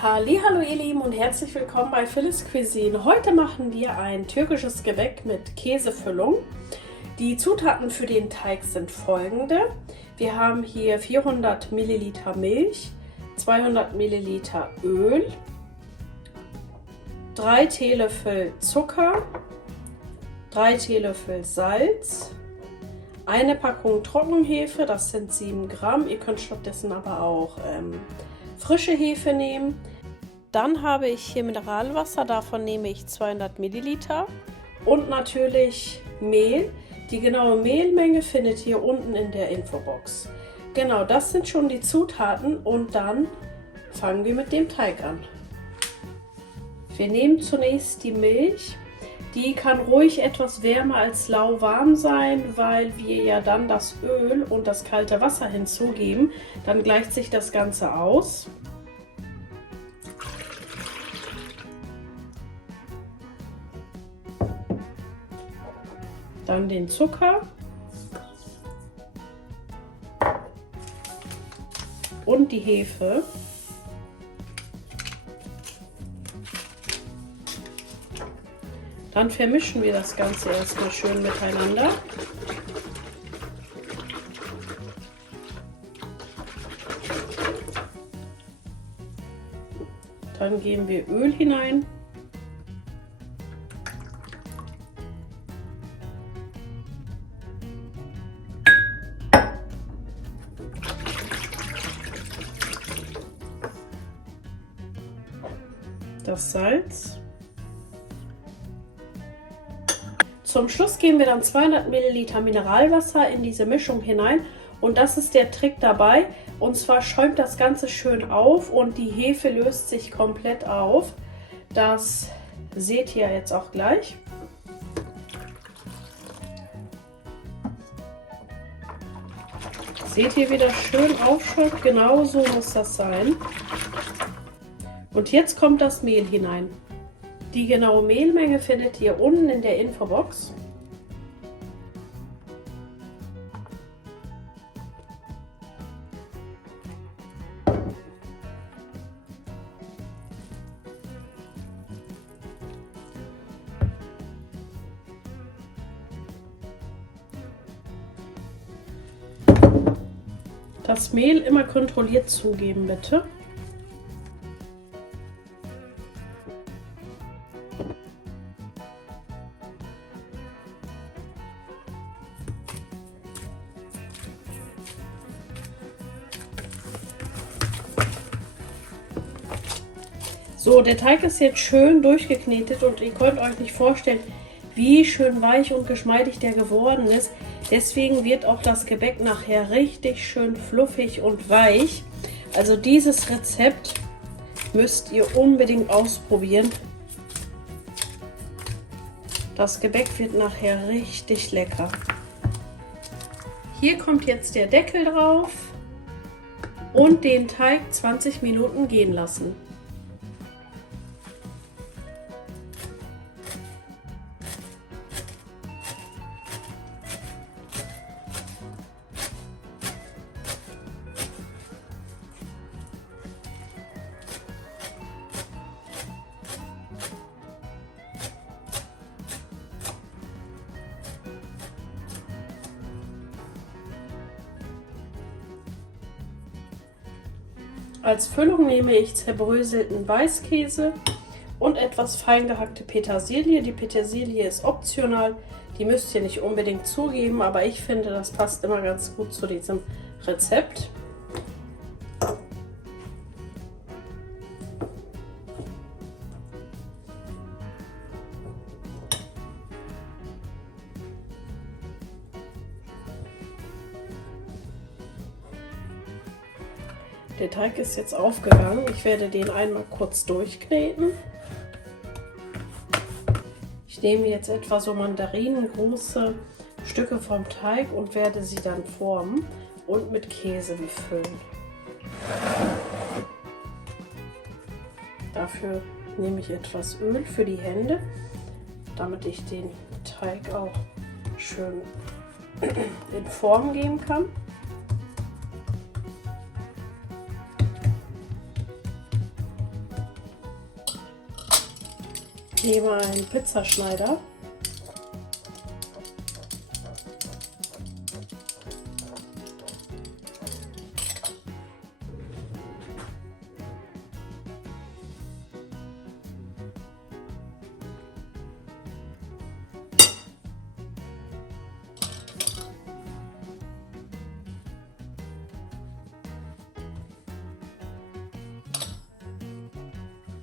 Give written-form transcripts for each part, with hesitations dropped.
Hallo ihr Lieben und herzlich willkommen bei Phyllis Cuisine. Heute machen wir ein türkisches Gebäck mit Käsefüllung. Die Zutaten für den Teig sind folgende. Wir haben hier 400 Milliliter Milch, 200 Milliliter Öl, 3 Teelöffel Zucker, 3 Teelöffel Salz, eine Packung Trockenhefe, das sind 7 Gramm. Ihr könnt stattdessen aber auch frische Hefe nehmen. Dann habe ich hier Mineralwasser, davon nehme ich 200 Milliliter und natürlich Mehl. Die genaue Mehlmenge findet ihr unten in der Infobox. Genau, das sind schon die Zutaten und dann fangen wir mit dem Teig an. Wir nehmen zunächst die Milch. Die kann ruhig etwas wärmer als lauwarm sein, weil wir ja dann das Öl und das kalte Wasser hinzugeben. Dann gleicht sich das Ganze aus. Dann den Zucker und die Hefe. Dann vermischen wir das Ganze erstmal schön miteinander. Dann geben wir Öl hinein. Das Salz. Zum Schluss geben wir dann 200 Milliliter Mineralwasser in diese Mischung hinein und das ist der Trick dabei. Und zwar schäumt das Ganze schön auf und die Hefe löst sich komplett auf. Das seht ihr jetzt auch gleich. Seht ihr, wie das schön aufschäumt? Genau so muss das sein. Und jetzt kommt das Mehl hinein. Die genaue Mehlmenge findet ihr unten in der Infobox. Das Mehl immer kontrolliert zugeben, bitte. So, der Teig ist jetzt schön durchgeknetet und ihr könnt euch nicht vorstellen, wie schön weich und geschmeidig der geworden ist. Deswegen wird auch das Gebäck nachher richtig schön fluffig und weich. Also dieses Rezept müsst ihr unbedingt ausprobieren. Das Gebäck wird nachher richtig lecker. Hier kommt jetzt der Deckel drauf und den Teig 20 Minuten gehen lassen. Als Füllung nehme ich zerbröselten Weißkäse und etwas fein gehackte Petersilie. Die Petersilie ist optional, die müsst ihr nicht unbedingt zugeben, aber ich finde, das passt immer ganz gut zu diesem Rezept. Der Teig ist jetzt aufgegangen. Ich werde den einmal kurz durchkneten. Ich nehme jetzt etwa so mandarinengroße Stücke vom Teig und werde sie dann formen und mit Käse befüllen. Dafür nehme ich etwas Öl für die Hände, damit ich den Teig auch schön in Form geben kann. nehme einen Pizzaschneider.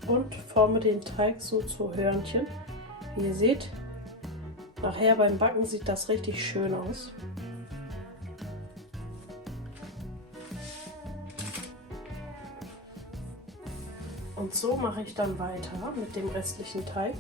Und forme den Teig so zu Hörnchen. Wie ihr seht, nachher beim Backen sieht das richtig schön aus. Und so mache ich dann weiter mit dem restlichen Teig.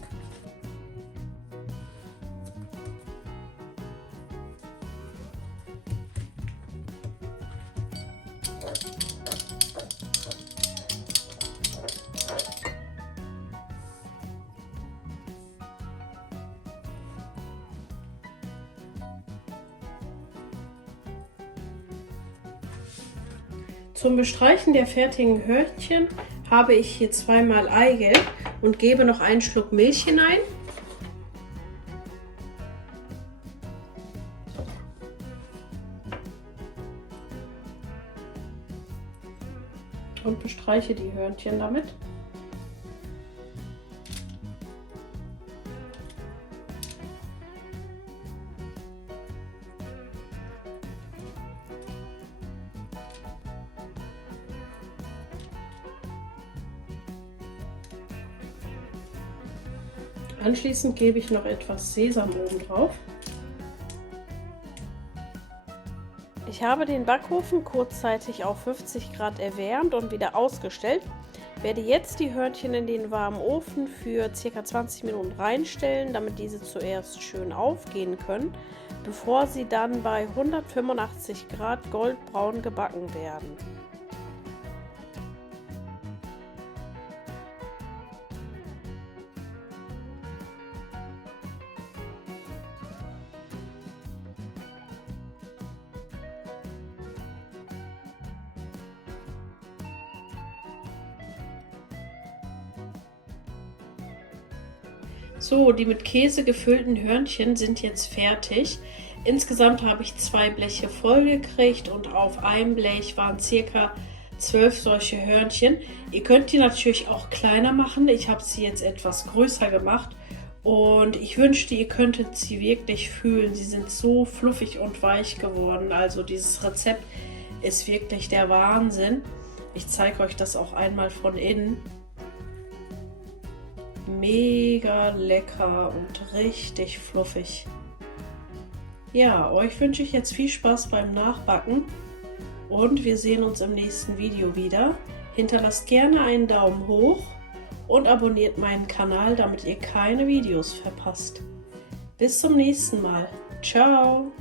Zum Bestreichen der fertigen Hörnchen habe ich hier zweimal Eigelb und gebe noch einen Schluck Milch hinein. Und bestreiche die Hörnchen damit. Anschließend gebe ich noch etwas Sesam oben drauf. Ich habe den Backofen kurzzeitig auf 50 Grad erwärmt und wieder ausgestellt. Werde jetzt die Hörnchen in den warmen Ofen für ca. 20 Minuten reinstellen, damit diese zuerst schön aufgehen können, bevor sie dann bei 185 Grad goldbraun gebacken werden. So, die mit Käse gefüllten Hörnchen sind jetzt fertig. Insgesamt habe ich 2 Bleche voll gekriegt und auf einem Blech waren ca. 12 solche Hörnchen. Ihr könnt die natürlich auch kleiner machen. Ich habe sie jetzt etwas größer gemacht und ich wünschte, ihr könntet sie wirklich fühlen. Sie sind so fluffig und weich geworden. Also dieses Rezept ist wirklich der Wahnsinn. Ich zeige euch das auch einmal von innen. Mega lecker und richtig fluffig. Ja, euch wünsche ich jetzt viel Spaß beim Nachbacken und wir sehen uns im nächsten Video wieder. Hinterlasst gerne einen Daumen hoch und abonniert meinen Kanal, damit ihr keine Videos verpasst. Bis zum nächsten Mal. Ciao!